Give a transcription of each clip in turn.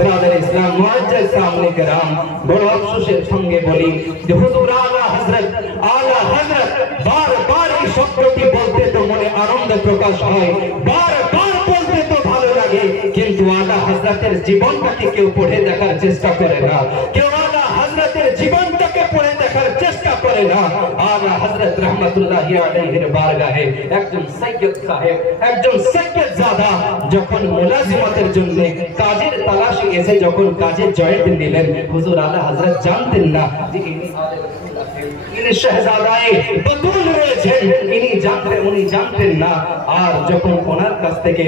बिरादर इस्लाम मुअज्जज सामने कराम बड़ो अफसोसेर संगे बली যে হুজুর আলা হযরত बार बार এই শব্দটি বলতে তো মনে আনন্দ প্রকাশ হয়, बार बार বলতে তো ভালো লাগে, কিন্তু আলা হযরতের জীবনটাকে কেউ পড়ে দেখার চেষ্টা করে না, কেউ আলা হযরতের জীবনটাকে পড়ে দেখার চেষ্টা করে না। আলা হযরত রাহমাতুল্লাহি আলাইহির বারগাহে একজন সৈয়দ সাহেব, একজন সৈয়দ জাদা যখন মুলাজিমাতের জন্য কাজের তালাশে এসে যখন কাজে জয়েন্ট নিলেন, হুজুর আলা হযরত জানতেন না যে ইনি ইনি শাহজাদায়ে বতুল রয়েছেন, উনি জানতেন না। আর যখন ওনার কাছ থেকে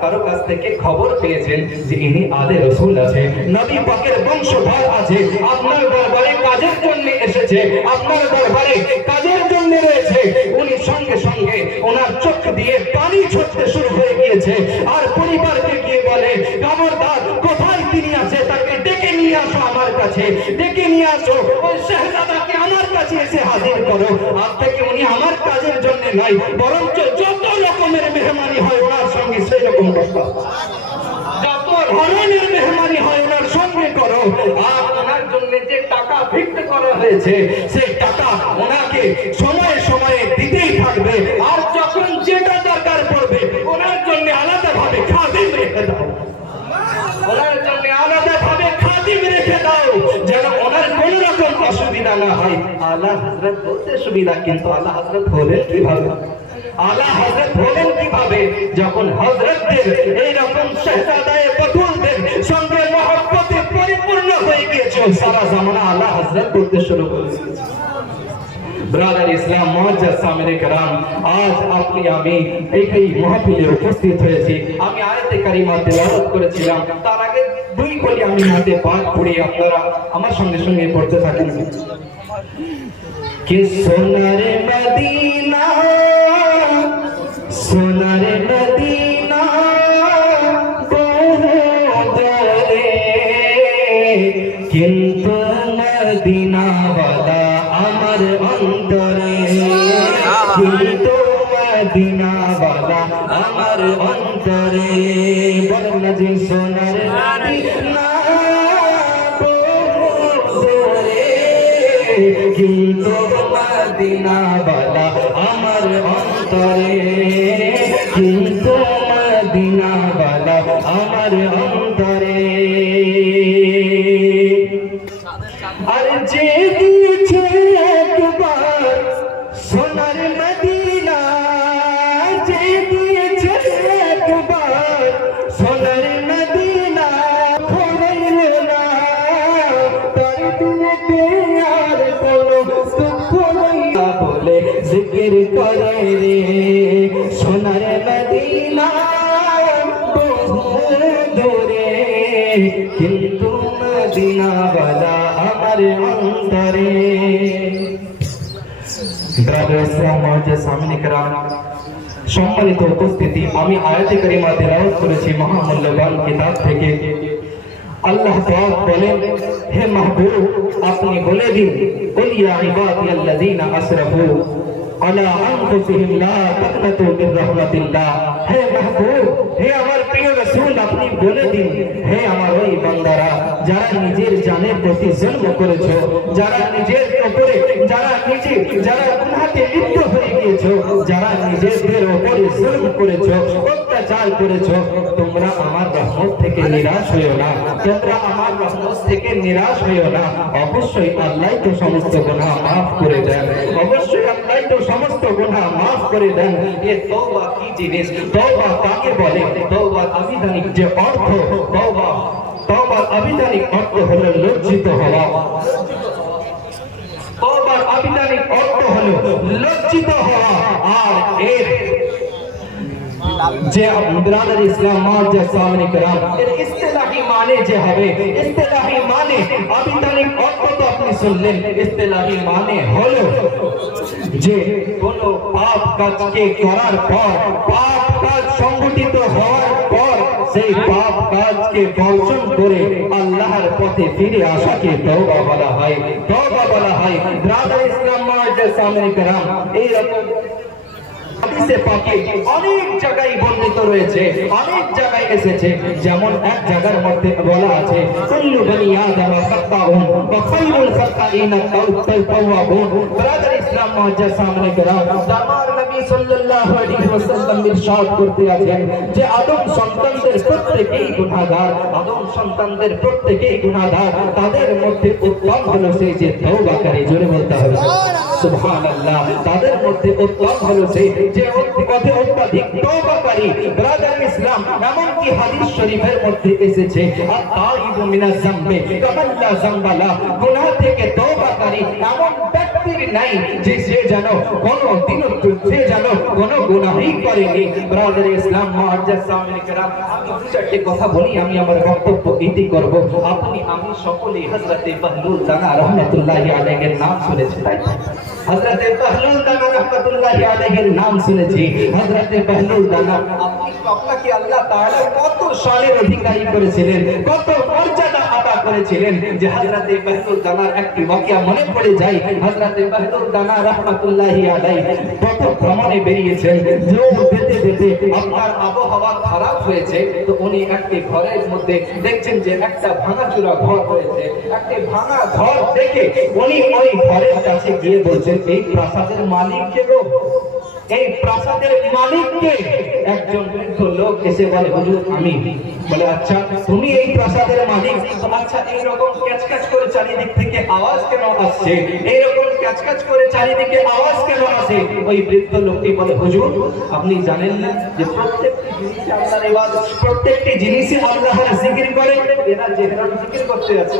কারো কাছ থেকে খবর পেয়েছেন যে ইনি আলে রাসূল আছে, নবী পাকের বংশধর আছে, আপনার দরবারে কাজের জন্য এসেছে, আপনার দরবারে কাজের জন্য রয়েছে, উনি সঙ্গে সঙ্গে ওনার চোখ দিয়ে পানি ঝরতে শুরু হয়ে গিয়েছে। আর পরিবারকে গিয়ে বলে, খবরদার কোথায় তিনি আছে তাকে ডেকে নিয়ে আসো আমার কাছে, ডেকে নিয়ে আসো ওই শাহজাদাকে আমার কাছে এসে হাজির করো। আজ থেকে উনি আমার কাজের জন্য নয়, বরঞ্চ যত রকমের মেহমানি হয় ওনার সঙ্গে সেই রকম করো, যত ধরনের মেহমানি হয় ওনার সঙ্গে করো। আর ওনার জন্য যে টাকা ভিক্ট করা হয়েছে সেই টাকা ওনাকে সময়ে সময়ে দিতেই থাকবে। আর যখন যেটা দরকার পড়বে ওনার জন্য আলাদাভাবে খাদিম রেখে দাও, ওনার জন্য আলাদাভাবে খাদিম রেখে দাও, যেন ওনার কোন রকম অসুবিধা না হয়। আলা হযরত বলতে সুবিধা, কিন্তু আলা হযরত হলেন কিভাবে? আলা হযরত হলেন কিভাবে? যখন হযরতদের এইরকম শাহজাদায়ে বতুলদের সঙ্গে মহব্বতে পরিপূর্ণ হয়ে গিয়েছে, সারা জামানা আলা হযরত বলতে শুরু করেছে। ব্রাদার ইসলাম মুআজ্জাজ সামিনে کرام, আজ আপনি আমি এই মাহফিলে উপস্থিত হয়েছি। আমি আয়াতে কারিমা তেলাওয়াত করেছিলাম, তার আগে দুই কলি আমি হাতে পাঠ পড়ি, আপনারা আমার সঙ্গে সঙ্গে পড়তে থাকেন। कि सोनारे मदीना, सोनारे मदीना बहुत दूरे, किंतु मदीना वाला अमर अंतरे, किंतु मदीना वाला अमर अंतरे। बोलना जी सोनारे मदीना কিন্তু মদিনা বালা আমার অন্তরে, কিন্তু মদিনা বালা আমার অন্তরে। আর যে দিয়েছে একবার সোনার মদিনা, যে দিয়েছে একবার সোনার মদিনা, খোরাইল না তার দিলেতে আর কোনো দুঃখ না বলে জিকির করে রে। সোনার মদিনা বহু দূরে, কিন্তু মদিনা বালা আমার অন্তরে। সম্মানিত উপস্থিতি, আমি আয়াতে কারিমা তেলাওয়াত করেছি মহামূল্যবান কিতাব থেকে। আল্লাহ পাক বলেন, হে মাহবুব আপনি বলে দিন, কুল ইয়া ইবাদিয়াল্লাযীনা আসরাফু আলা আনফুসিহিম লা তাকনাতু মির রাহমাতিল্লাহ। হে মাহবুব, হে আমার প্রিয় রাসূল আপনি বলে দিন, হে আমার ওই বান্দারা যারা নিজের জানের প্রতি জুলম করেছো, যারা নিজের উপরে যারা গুনাহতে লিপ্ত হয়ে গিয়েছো, যারা নিজেদের উপরে জুলম করেছো, অত্যাচার করেছো, তোমরা আমার রহমত থেকে নিরাশ হইও না, তোমরা আমার রহমত থেকে নিরাশ হইও না। অবশ্যই আল্লাহ তো সমস্ত গুনাহ মাফ করে দেন, অবশ্যই আল্লাহ তো সমস্ত গুনাহ মাফ করে দেন। এই তওবা কি জিনিস? তওবা কাকে বলে? তওবার আবিধানিক যে অর্থ, তওবার আবিধানিক অর্থ হলো লজ্জিত হওয়া। তওবার আবিধানিক অর্থ হলো লজ্জিত হওয়া। আর এর যে বিরাদর ইসলাম মুআজ্জাজ সামিনে کرام, এর ইসতিলাহি মানে যে হবে, ইসতিলাহি মানে আবিধানিক অর্থ তো আপনি শুনলেন, ইসতিলাহি মানে হলো যে কোন পাপ কাজকে করার পর, পাপ কাজ সংগঠিত হওয়ার পর সেই পাপ কাজকে বর্জন করে আল্লাহর পথে ফিরে আসাকে তওবা বলা হয়, তওবা বলা হয়। বিরাদর ইসলাম মুআজ্জাজ সামিনে کرام, এই রকম হাদিসে পাকে অনেক জায়গায় বর্ণিত রয়েছে, অনেক জায়গায় এসেছে। যেমন এক জায়গার মধ্যে বলা আছে, কুল্লু বনি আদম খাত্তাউন ওয়া খায়রুল খাত্তাইনা তাওয়াবুন। ব্রাদার ইসলাম মুআজ্জাজ সামনে কেরাম, আমার নবী সাল্লাল্লাহু আলাইহি ওয়াসাল্লাম ইরশাদ করতে আছেন যে আদম সন্তানদের প্রত্যেকেই গুনাহগার, আদম সন্তানদের প্রত্যেকেই গুনাহগার, তাদের মধ্যে উত্তম হলো সে যে তওবা করে। জোরে বলতে হবে সুবহানাল্লাহ। তাদের মধ্যে উত্তম হলো সে যে অত্যধিক তওবাকারী। ব্রাদার ইসলাম, এমনকি হাদিস শরীফের মধ্যে এসেছে, আত-তাইবু মিনাজ যামবি কামান লা যামবা লা, গুনাহ থেকে তওবাকারী এমন ব্যক্তির নাই যে সে যেন কোনদিনও কোনো গুনাহই করেনি। ব্রাদার ইসলাম মুআজ্জাজ সামিন کرام, আমি দু চারটি কথা বলি, আমি আমার বক্তব্য ইতি করব। আপনি আমি সকলেই হযরতে বাহলুল দানা রাহমাতুল্লাহি আলাইহির নাম শুনেছি, তাই হযরতে বাহলুল দানা রাহমাতুল্লাহি আলাইহির নাম শুনেছি। হযরতে বাহলুল দানা আপনাকে আল্লাহ তাআলা কত শানের অধিকারী করেছিলেন, কত মর্যাদা আদা করেছিলেন, যে হযরতে বাহলুল দানার একটি ওয়াকিয়া মনে পড়ে যায়। হযরতে বাহলুল দানা রাহমাতুল্লাহি আলাইহি কত ভ্রমণে বেরিয়েছেন, যেতে যেতে আপনার আবহাওয়া খারাপ হয়েছে, তো উনি একটি ঘরের মধ্যে দেখছেন যে একটা ভাঙাচুরা ঘর হয়েছে। একটি ভাঙা ঘর দেখে উনি ওই ঘরের কাছে গিয়ে বলছেন, এই প্রাসাদের মালিক কে গো? এই প্রাসাদের মালিককে? একজন বৃদ্ধ লোক এসে বলে, হুজুর আমি। বলে, আচ্ছা তুমি এই প্রাসাদের মালিক, আচ্ছা এইরকম ক্যাচক্যাচ করে চারিদিক থেকে আওয়াজ কেন আসছে? এইরকম ক্যাচক্যাচ করে চারিদিকে আওয়াজ কেন আসে? ওই বৃদ্ধ লোকটি বলে, হুজুর আপনি জানেন না যে প্রত্যেকটি জিনিসে আল্লাহর ইবাদত, প্রত্যেকটি জিনিসে আল্লাহর জিকির করে। এরা জেহরান জিকির করতে আছে,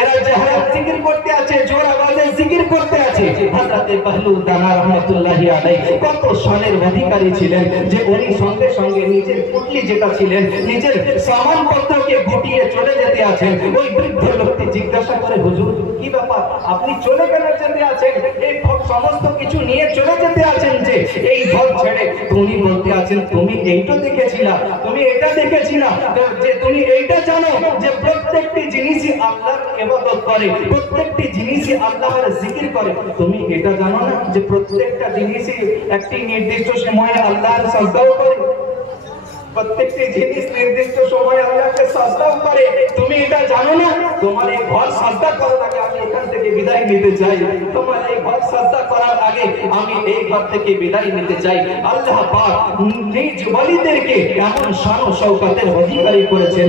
এরা জেহরান জিকির করতে আছে, জোর আওয়াজে জিকির করতে আছে। হযরতে বাহলুল দানা রাহমাতুল্লাহি আলাইহি কত শানের অধিকারী ছিলেন, যে উনি সঙ্গে সঙ্গে নিজের পুটলি যেটা ছিলেন, নিজের সামানপত্রকে গুটিয়ে চলে যেতে আছেন। ওই বৃদ্ধ লোকটি জিজ্ঞাসা করে, হুজুর কি ব্যাপার, আপনি চলে কেন যেতে আছেন? এই সমস্ত কিছু নিয়ে চলে যেতে আছেন যে এই ঘর ছেড়ে? উনি বলতে আছেন, তুমি এইটা দেখেছিলা, তুমি এটা দেখেছিলা, যে তুমি এইটা জানো যে প্রত্যেকটি জিনিসই আল্লাহর ইবাদত করে, প্রত্যেকটি জিনিসই আল্লাহর জিকির করে। তুমি এটা জানো না যে প্রত্যেকটা জিনিসই একটি নির্দিষ্ট সময়ে আল্লাহর সাজদাও করে? প্রত্যেকটি জিনিস নির্দিষ্ট সময় আল্লাহকে সাজদাও করে। তুমি এটা জানো না? তোমার এই ঘর সাজদা করার আগে আমি এখান থেকে বিদায় নিতে চাই। তোমার এই ঘর সাজদা করার আগে আমি এই ঘর থেকে বিদায় নিতে চাই। আল্লাহ পাক নিজ ওয়ালিদেরকে এমন শান ও শওকতের অধিকারী করেছেন।